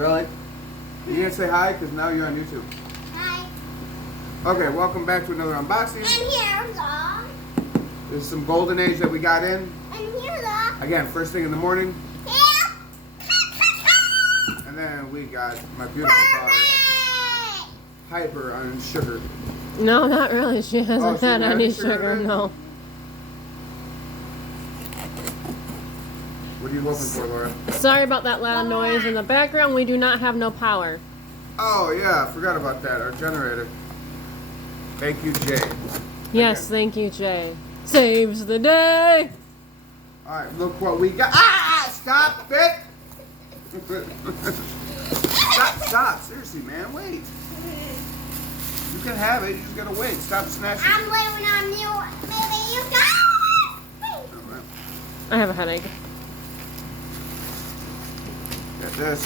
Really? You didn't say hi because now you're on YouTube. Hi. Okay, welcome back to another unboxing. And here's the. There's some Golden Age that we got in. And here's the. Again, first thing in the morning. Yeah. And then we got my beautiful daughter, hyper on sugar. No, not really. She hasn't she had hasn't any had sugar sugar, in it? no. What are you hoping for, Laura? Sorry about that loud noise in the background. We do not have no power. Oh, yeah, I forgot about that. Our generator. Thank you, Jay. Yes, thank you, Jay. Saves the day. Alright, look what we got. Ah! Stop it! Stop. Seriously, man. Wait. You can have it. You just gotta wait. Stop snatching. I'm waiting on you. Maybe you got it. Alright. I have a headache. Got this.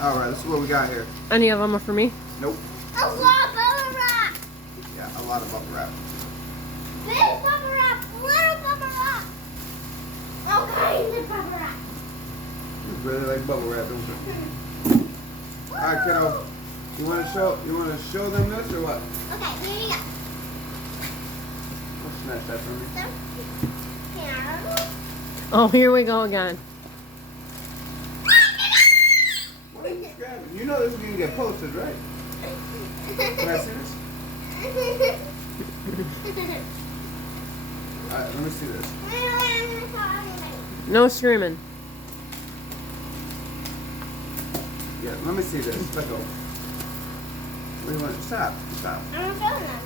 Alright, this is what we got here. Any of them are for me? Nope. A lot of bubble wrap. Yeah, a lot of bubble wrap. Big bubble wrap. Little bubble wrap. All kinds of bubble wrap. You really like bubble wrap, don't you? Alright, kiddo. You wanna show them this or what? Okay, here you go. Let's snatch that from me. So, here. Oh, here we go again. What are you grabbing? You know this is gonna get posted, right? Can I see this? Alright, let me see this. No screaming. Yeah, let me see this. Let go. What do you want? Stop. I'm showing them.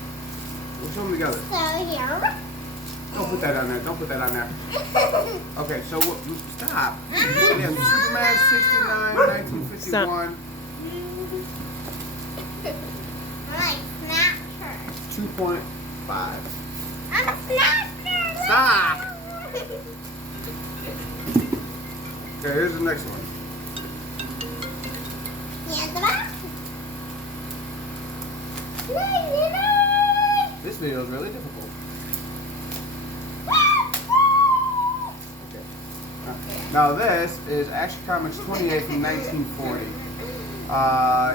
We'll show them together. So here. Don't put that on there. Don't put that on there. Okay, so stop. Yeah, Superman 69, 1951. Like snatcher. 2.5. I'm a snatcher. Stop. Okay, here's the next one. Here's the back. This video is really difficult. Okay. Now this is Action Comics 28 from 1940.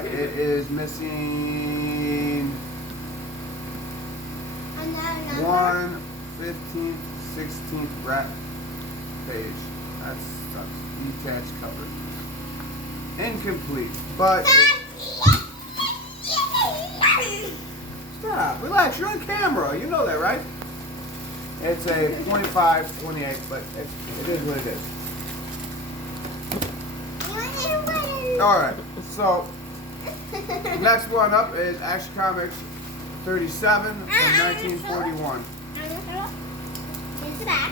It is missing 1 15th, 16th wrap page. That sucks. Detached cover. Incomplete, but stop. Relax. You're on camera. You know that, right? It's a 25, 28, but it is what it is. All right. So next one up is Action Comics 37 from 1941. Here's the back.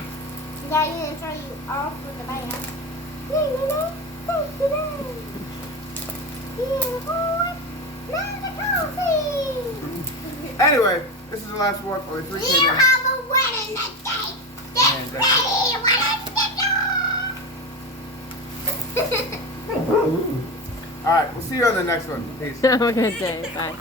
Daddy didn't show you off with the back. Anyway, this is the last one. Only 3 You came in. have a wedding that day. And Get that's ready. All right. We'll see you on the next one. Peace. Have a good day. Bye.